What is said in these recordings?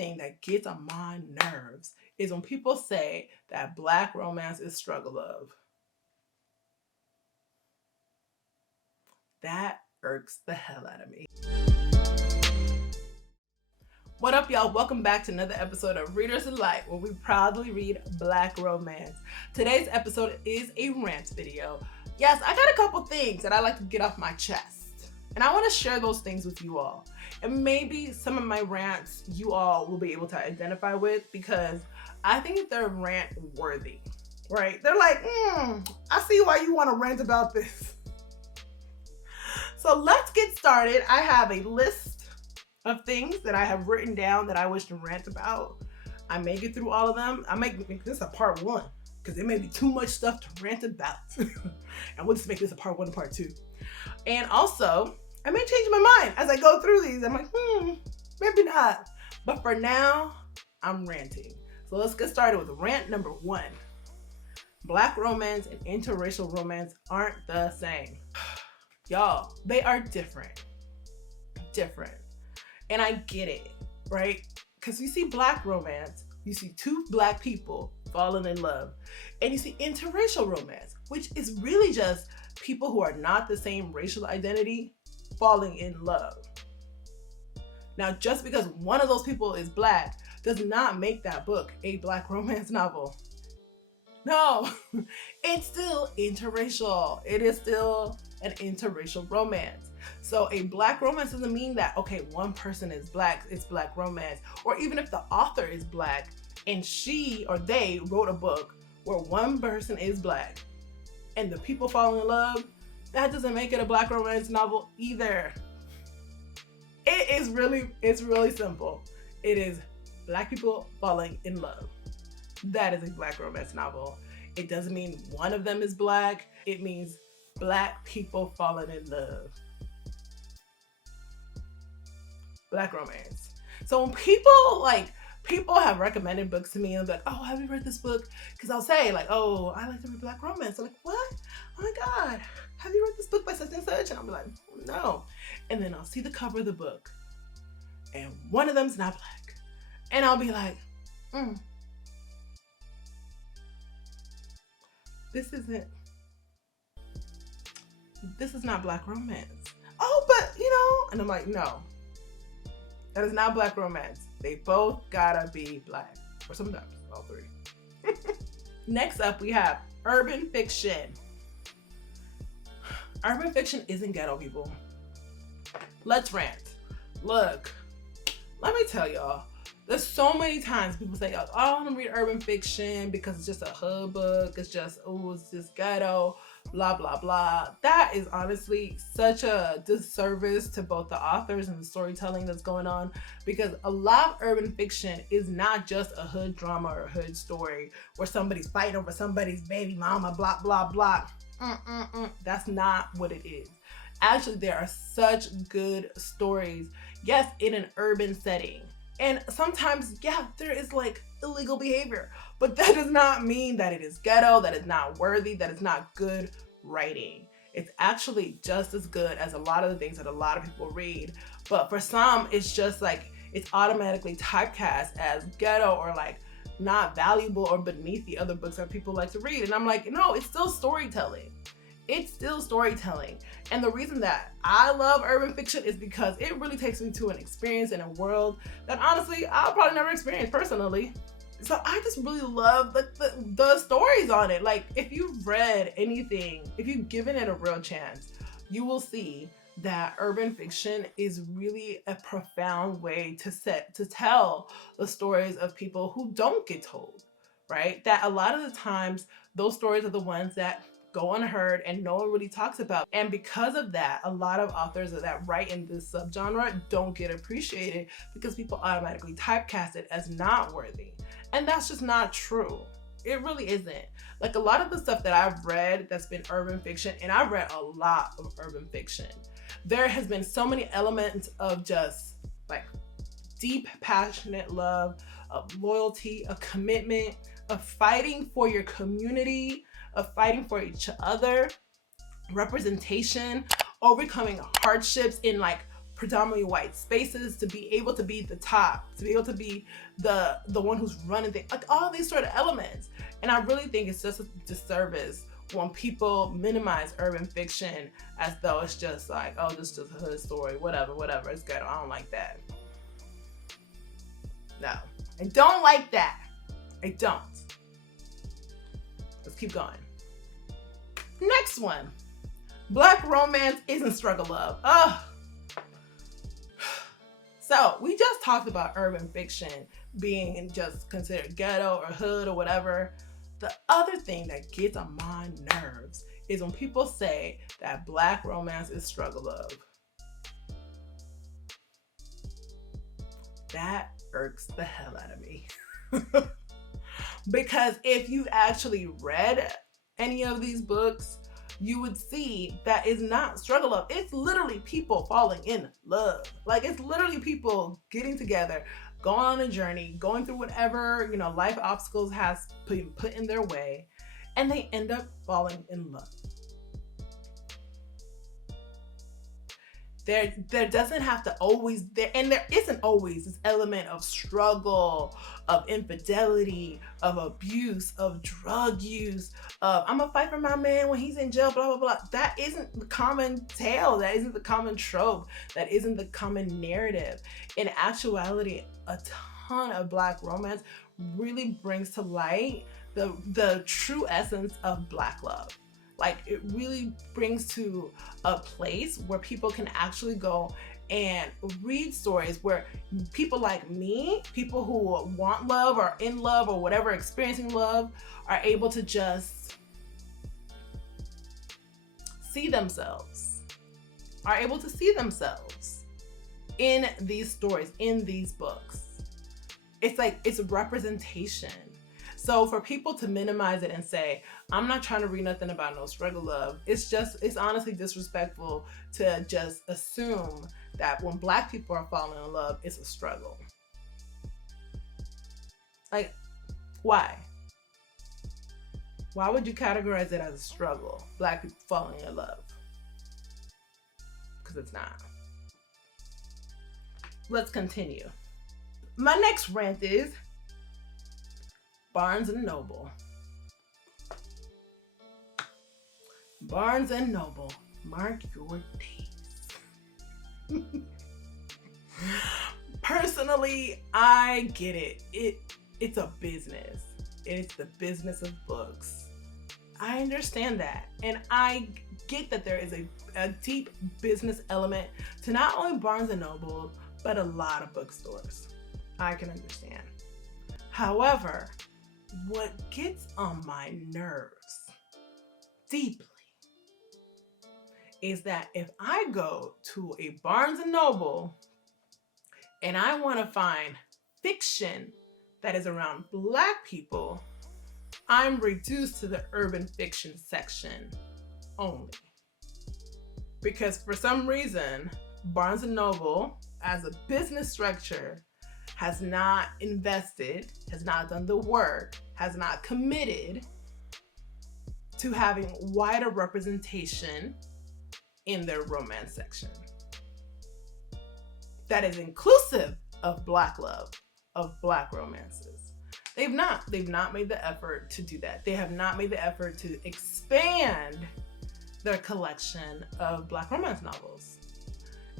thing that gets on my nerves is when people say that Black romance is struggle love. That irks the hell out of me. What up, y'all? Welcome back to another episode of Readers Alike, where we proudly read Black romance. Today's episode is a rant video. Yes, I got a couple things that I like to get off my chest, and I want to share those things with you all. And maybe some of my rants you all will be able to identify with, because I think they're rant worthy, right? They're like, I see why you want to rant about this. So let's get started. I have a list of things that I have written down that I wish to rant about. I may get through all of them. I may make this a part 1 because there may be too much stuff to rant about. And we'll just make this a part 1 and part 2. And also, I may change my mind as I go through these. I'm like, maybe not. But for now, I'm ranting. So let's get started with rant number 1. Black romance and interracial romance aren't the same. Y'all, they are different. And I get it, right? Because you see Black romance, you see 2 Black people falling in love. And you see interracial romance, which is really just people who are not the same racial identity falling in love. Now, just because one of those people is Black does not make that book a Black romance novel. No, it's still interracial. It is still an interracial romance. So a Black romance doesn't mean that, okay, one person is Black, it's Black romance. Or even if the author is Black and she or they wrote a book where one person is Black and the people fall in love, that doesn't make it a Black romance novel either. It's really simple. It is Black people falling in love. That is a Black romance novel. It doesn't mean one of them is Black. It means Black people falling in love. Black romance. So when people have recommended books to me and be like, oh, have you read this book? Because I'll say like, oh, I like to read Black romance. I'm like, what? Oh my God, have you read this book by such and such? And I'll be like, no. And then I'll see the cover of the book and one of them's not Black. And I'll be like, this is not Black romance. Oh, but and I'm like, no, that is not Black romance. They both gotta be Black, or sometimes all 3. Next up, we have urban fiction. Urban fiction isn't ghetto, people. Let's rant. Look, let me tell y'all, there's so many times people say, oh, I want to read urban fiction because it's just a hood book. It's just ghetto, blah, blah, blah. That is honestly such a disservice to both the authors and the storytelling that's going on, because a lot of urban fiction is not just a hood drama or a hood story where somebody's fighting over somebody's baby mama, blah, blah, blah. That's not what it is. Actually, there are such good stories, yes, in an urban setting. And sometimes, yeah, there is like illegal behavior, but that does not mean that it is ghetto, that is not worthy, that is not good writing. It's actually just as good as a lot of the things that a lot of people read. But for some, it's just like, it's automatically typecast as ghetto or like not valuable or beneath the other books that people like to read. And I'm like, no, it's still storytelling. It's still storytelling. And the reason that I love urban fiction is because it really takes me to an experience in a world that honestly, I'll probably never experience personally. So I just really love the stories on it. Like, if you've read anything, if you've given it a real chance, you will see that urban fiction is really a profound way to tell the stories of people who don't get told, right? That a lot of the times, those stories are the ones that go unheard and no one really talks about. And because of that, a lot of authors that write in this subgenre don't get appreciated because people automatically typecast it as not worthy. And that's just not true. It really isn't. Like, a lot of the stuff that I've read that's been urban fiction, and I've read a lot of urban fiction, there has been so many elements of just like deep, passionate love, of loyalty, of commitment, of fighting for your community, of fighting for each other, representation, overcoming hardships in like predominantly white spaces, to be able to be the top, to be able to be the one who's running things, like all these sort of elements. And I really think it's just a disservice when people minimize urban fiction as though it's just like, oh, this is just a hood story, whatever, it's good. I don't like that. No, I don't like that. I don't. Let's keep going. Next one. Black romance isn't struggle love. Ugh. So we just talked about urban fiction being just considered ghetto or hood or whatever. The other thing that gets on my nerves is when people say that Black romance is struggle love. That irks the hell out of me. Because if you've actually read any of these books, you would see that it's not struggle love. It's literally people falling in love. Like, it's literally people getting together, going on a journey, going through whatever, you know, life obstacles has put in their way, and they end up falling in love. There doesn't have to always, and there isn't always this element of struggle, of infidelity, of abuse, of drug use, of I'm gonna fight for my man when he's in jail, blah, blah, blah. That isn't the common tale. That isn't the common trope. That isn't the common narrative. In actuality, a ton of Black romance really brings to light the true essence of Black love. Like, it really brings to a place where people can actually go and read stories where people like me, people who want love or in love or whatever, experiencing love, are able to just see themselves, are able to see themselves in these stories, in these books. It's like, it's a representation. So for people to minimize it and say, I'm not trying to read nothing about no struggle love, it's honestly disrespectful to just assume that when Black people are falling in love, it's a struggle. Like, why? Why would you categorize it as a struggle, Black people falling in love? Because it's not. Let's continue. My next rant is Barnes & Noble. Barnes & Noble, mark your days. Personally, I get it. It's a business. It's the business of books. I understand that. And I get that there is a deep business element to not only Barnes & Noble, but a lot of bookstores. I can understand. However, what gets on my nerves deeply is that if I go to a Barnes & Noble and I want to find fiction that is around Black people, I'm reduced to the urban fiction section only. Because for some reason, Barnes & Noble, as a business structure, has not invested, has not done the work, has not committed to having wider representation in their romance section that is inclusive of Black love, of Black romances. They've not made the effort to do that. They have not made the effort to expand their collection of Black romance novels.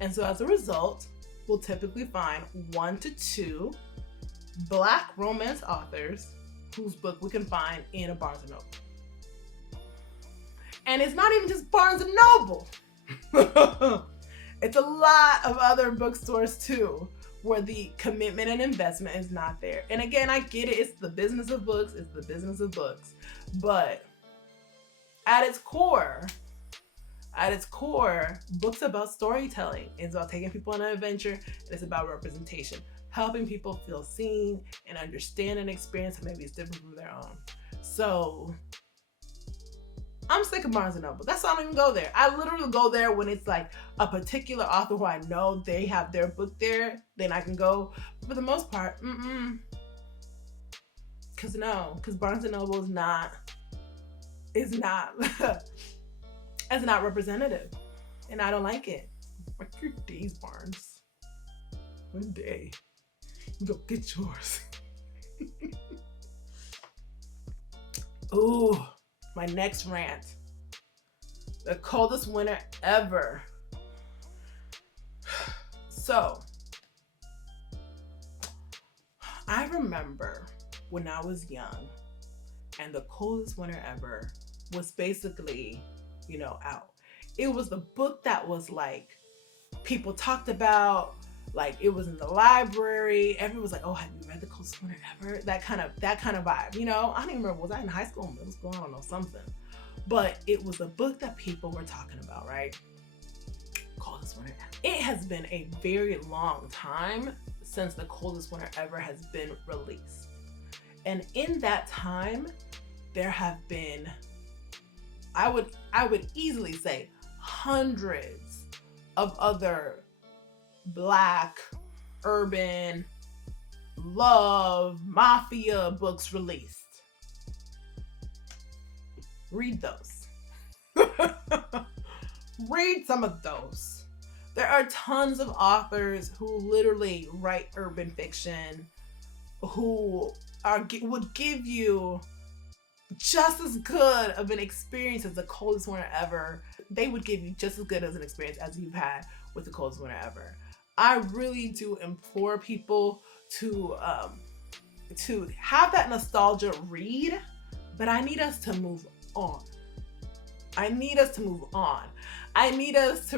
And so as a result, we'll typically find 1 to 2 Black romance authors whose book we can find in a Barnes & Noble. And it's not even just Barnes & Noble. It's a lot of other bookstores too, where the commitment and investment is not there. And again, I get it. It's the business of books. It's the business of books. But at its core, books about storytelling. It's about taking people on an adventure, and it's about representation, helping people feel seen and understand an experience that maybe is different from their own. So I'm sick of Barnes & Noble. That's why I don't even go there. I literally go there when it's like a particular author who I know they have their book there, then I can go. But for the most part, Because Barnes & Noble is not representative, and I don't like it. Mark your days, Barnes. One day, you go get yours. Ooh, my next rant. The coldest winter ever. So, I remember when I was young and the coldest winter ever was basically, out. It was the book that was like, people talked about, like it was in the library. Everyone was like, "Oh, have you read The Coldest Winter Ever?" That kind of vibe. I don't even remember. Was I in high school or middle school? I don't know, something. But it was a book that people were talking about, right? Coldest Winter Ever. It has been a very long time since The Coldest Winter Ever has been released. And in that time, there have been, I would easily say, hundreds of other Black, urban, love, mafia books released. Read those. Read some of those. There are tons of authors who literally write urban fiction who would give you just as good of an experience as The Coldest Winter Ever. They would give you just as good as an experience as you've had with The Coldest Winter Ever. I really do implore people to have that nostalgia read, but I need us to move on. I need us to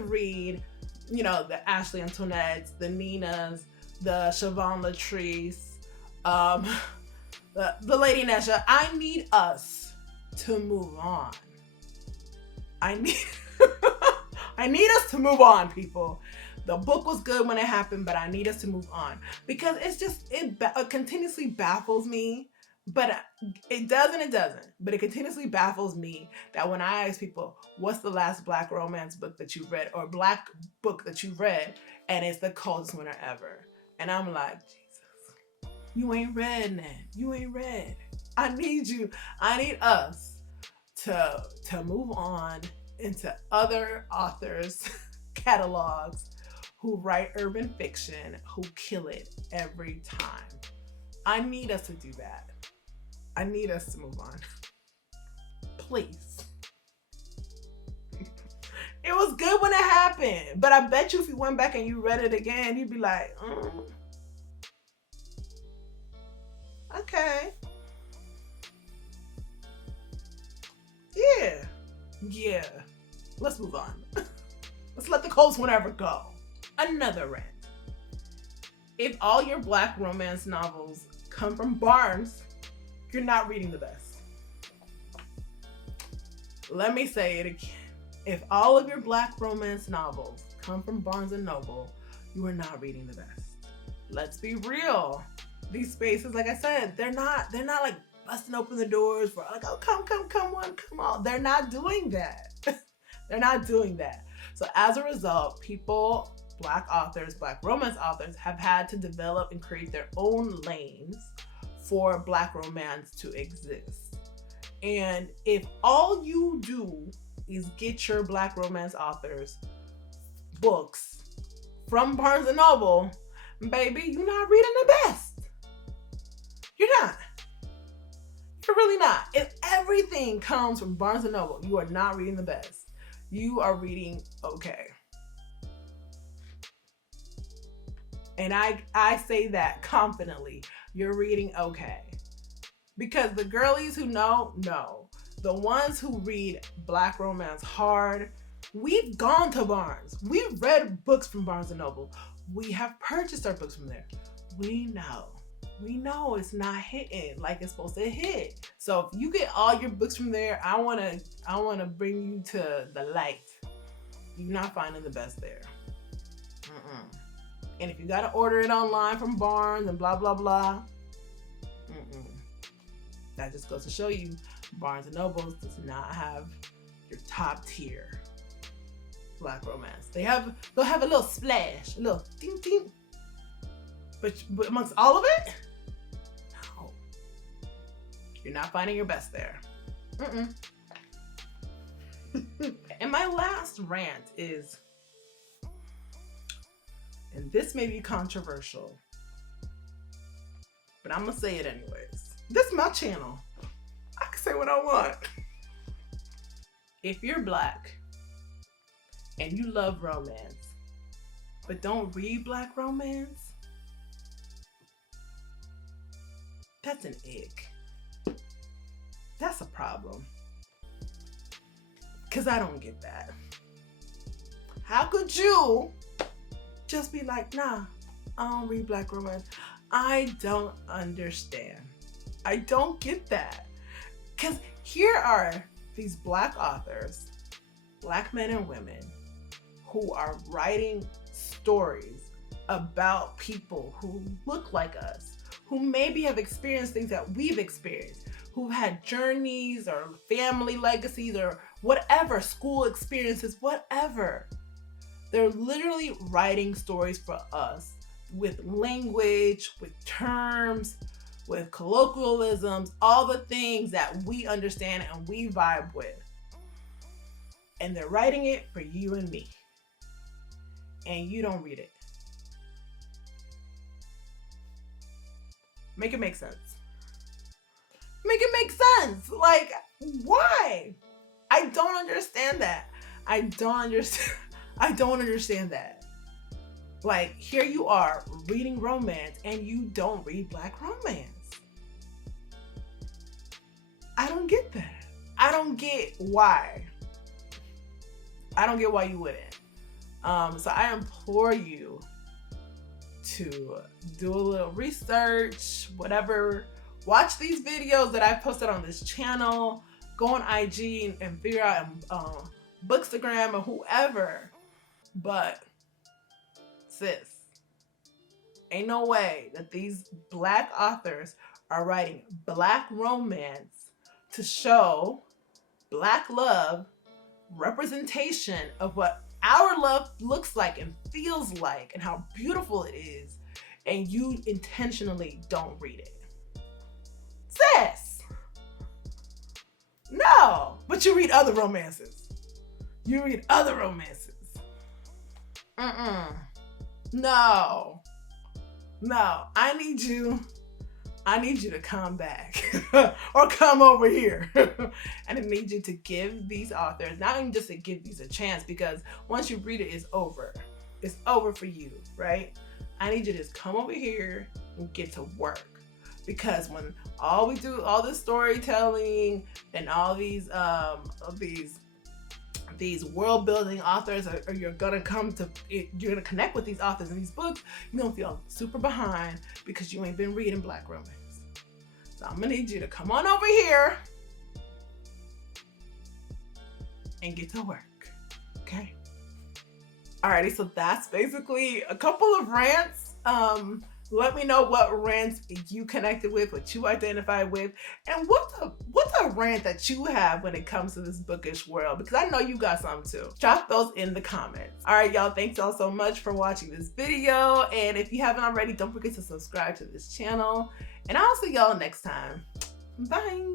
read, the Ashley Antoinettes, the Ninas, the Siobhan Latrice, the Lady Nesha. I need us to move on. I need us to move on, people. The book was good when it happened, but I need us to move on because it continuously baffles me. But it doesn't. But it continuously baffles me that when I ask people, what's the last Black romance book that you read or Black book that you read, and it's The Coldest Winter Ever, and I'm like, Jesus, you ain't read, man. You ain't read. I need us to move on into other authors' catalogs who write urban fiction, who kill it every time. I need us to do that. I need us to move on. Please. It was good when it happened, but I bet you if you went back and you read it again, you'd be like, okay. Yeah. Let's move on. Let's let The Coldest Winter Ever go. Another rant. If all your Black romance novels come from Barnes, you're not reading the best. Let me say it again. If all of your Black romance novels come from Barnes & Noble, you are not reading the best. Let's be real. These spaces, like I said, they're not like busting open the doors for like, oh, come on. They're not doing that. They're not doing that. So as a result, people, Black authors, Black romance authors have had to develop and create their own lanes for Black romance to exist. And if all you do is get your Black romance authors books from Barnes & Noble, baby, you're not reading the best. You're not. You're really not. If everything comes from Barnes & Noble, you are not reading the best. You are reading okay. And I say that confidently. You're reading okay. Because the girlies who know. The ones who read Black romance hard, we've gone to Barnes. We've read books from Barnes & Noble. We have purchased our books from there. We know it's not hitting like it's supposed to hit. So if you get all your books from there, I wanna bring you to the light. You're not finding the best there. And if you gotta order it online from Barnes and blah blah blah, that just goes to show you Barnes & Noble does not have your top tier Black romance. They'll have a little splash, a little ding ding. But amongst all of it, no. You're not finding your best there. And my last rant is, and this may be controversial, but I'm gonna say it anyways. This is my channel. I can say what I want. If you're Black and you love romance, but don't read Black romance, that's an ick. That's a problem. Cause I don't get that. How could you just be like, nah, I don't read Black romance? I don't understand. I don't get that. Cause here are these Black authors, Black men and women, who are writing stories about people who look like us, who maybe have experienced things that we've experienced, who've had journeys or family legacies or whatever, school experiences, whatever. They're literally writing stories for us with language, with terms, with colloquialisms, all the things that we understand and we vibe with. And they're writing it for you and me. And you don't read it. Make it make sense. Make it make sense. Like, why? I don't understand that. I don't understand that. Like, here you are reading romance and you don't read Black romance. I don't get that. I don't get why. I don't get why you wouldn't. So I implore you to do a little research, whatever. Watch these videos that I posted on this channel. Go on IG and figure out Bookstagram or whoever. But sis, ain't no way that these Black authors are writing Black romance to show Black love, representation of what our love looks like and feels like and how beautiful it is, and you intentionally don't read it. Sis! No! But you read other romances. You read other romances. No. I need you to come back or come over here. And I need you to give these authors, not even just to give these a chance, because once you read it, it's over. It's over for you, right? I need you to just come over here and get to work. Because when all we do, all this storytelling and all these world building authors, or you're gonna connect with these authors in these books, you're gonna feel super behind because you ain't been reading Black romance. So I'm gonna need you to come on over here and get to work, okay? Alrighty, so that's basically a couple of rants. Let me know what rants you connected with, what you identified with, and what's a rant that you have when it comes to this bookish world, because I know you got some too. Drop those in the comments. All right, y'all, thanks y'all so much for watching this video. And if you haven't already, don't forget to subscribe to this channel. And I'll see y'all next time. Bye.